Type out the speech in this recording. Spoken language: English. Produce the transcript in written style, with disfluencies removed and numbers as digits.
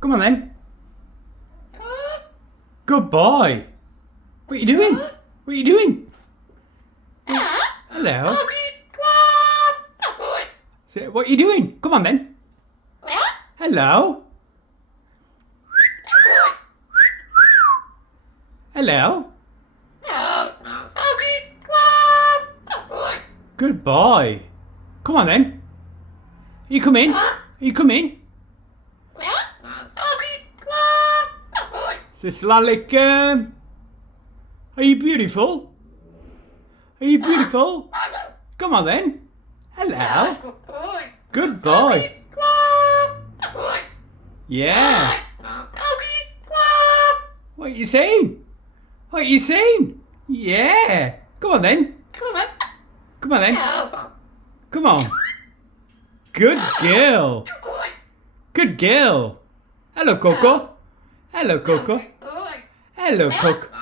Come on then. Good boy. What are you doing? What are you doing? Hello. What are you doing? Come on then. Hello. Hello. Good boy. Come on then. You come in. You come in. Sister Alec, are you beautiful? Are you beautiful? Come on then. Hello. Good boy. Yeah. What are you saying? What are you saying? Yeah. Come on then. Come on then. Come on. Good girl. Good girl. Hello, Coco. Hello, Coco. Hello, Coco.